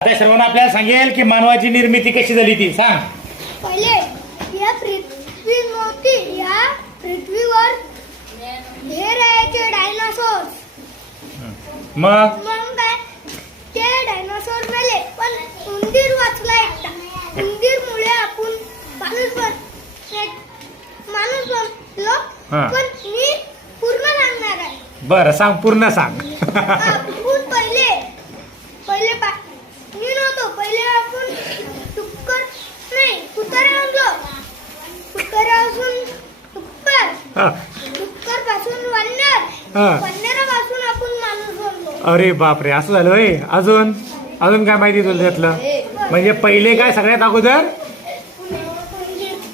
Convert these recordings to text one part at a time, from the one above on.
आता सर्वांना आपल्याला सांगेल की मानवाची निर्मिती कशी झाली ती सांग. पहिले या पृथ्वी नव्हती. या पृथ्वीवर हे राहायचे डायनासोर. मग मग काय ते डायनासोर मेले पण उंदीर वाचला एकटा. उंदीरमुळे आपण माणूस बनलो. हा. पण मी पूर्ण सांगणार आहे. बरं सांग, पूर्ण सांग. आपण पहिले पहिले मी नव्हतो. पहिले आपण डुक्कर नाही कुत्रा आणलो. कुत्र्यापासून डुक्कर. हा. डुक्कर पासून वानर. हा. वानरापासून आपण माणूस बनलो. अरे बापरे, असं झालं होय. अजून अजून काय माहिती तुला त्यातलं? म्हणजे पहिले काय सगळ्यात अगोदर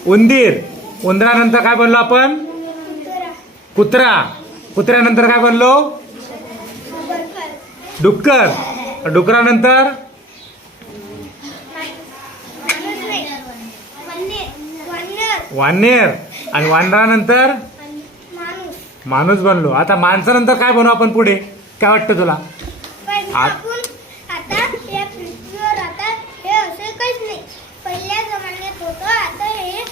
उंदीर. उंदरानंतर काय बनलो आपण? कुत्रा. कुत्र्यानंतर काय बनलो? डुक्कर. डुकरानंतर वानर. आणि वानरानंतर माणूस बनलो. आता माणसानंतर काय बनवू आपण पुढे? काय वाटतं तुला? आपण आता या पृथ्वीवर आता हे असे काहीच नाही. पहिल्या जमान्यात होतं. आता हे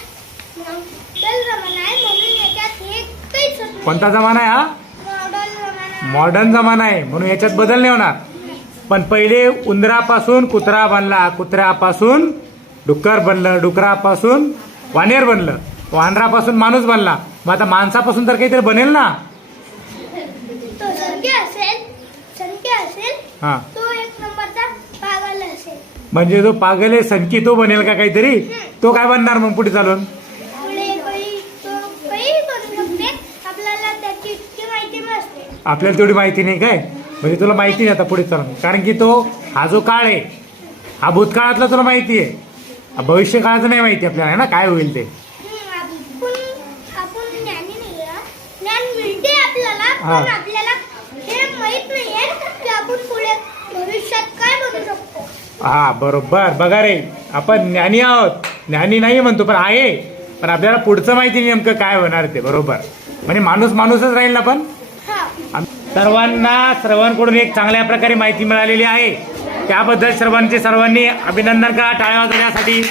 मॉडर्न जमाना आहे. म्हणून याच्यात हे काहीच होत नाही. कोणता जमाना आहे हा? मॉडर्न जमाना. मॉडर्न जमाना आहे म्हणून याच्यात बदल नाही होणार. पण पहिले उंदरापासून कुत्रा बनला. कुत्र्यापासून डुक्कर बनलं. डुकरापासून वानेर बनलं. वानरापासून माणूस बनला. मग आता माणसापासून तर काहीतरी बनेल ना. तो संख्या असेल हा, तो एक नंबरचा पागल असेल. म्हणजे जो पागल आहे सनकी तो बनेल का काहीतरी? तो काय बनणार मग पुढे चालून? पुढे तो काही बनू शकते. आपल्याला त्याची इतकी माहिती नसते. आपल्याला तेवढी माहिती नाही काय? म्हणजे तुला माहिती नाही आता पुढे चालून. कारण की तो हा जो काळ आहे हा भूतकाळातला तुला माहिती आहे. भविष्य काळाचं नाही माहिती आपल्याला, आहे ना काय होईल ते. आपण ज्ञानी नाही आहे. ज्ञान मिळते आपल्याला. हा. पण आपल्याला हे माहित नाहीये की आपण पुढे भविष्यात काय बनू शकतो. हा बरोबर. बघा रे, आपण ज्ञानी आहोत. ज्ञानी नाही म्हणतो पण आहे. पण आपल्याला पुढचं माहिती नाही नेमकं काय होणार ते. बरोबर. म्हणजे माणूस माणूसच राहील ना. पण हा. सर्वांना सर्वांकडून एक चांगल्या प्रकारे माहिती मिळालेली आहे. त्याबद्दल सर्वांनी अभिनंदन करा टाळ्या वाजवण्यासाठी.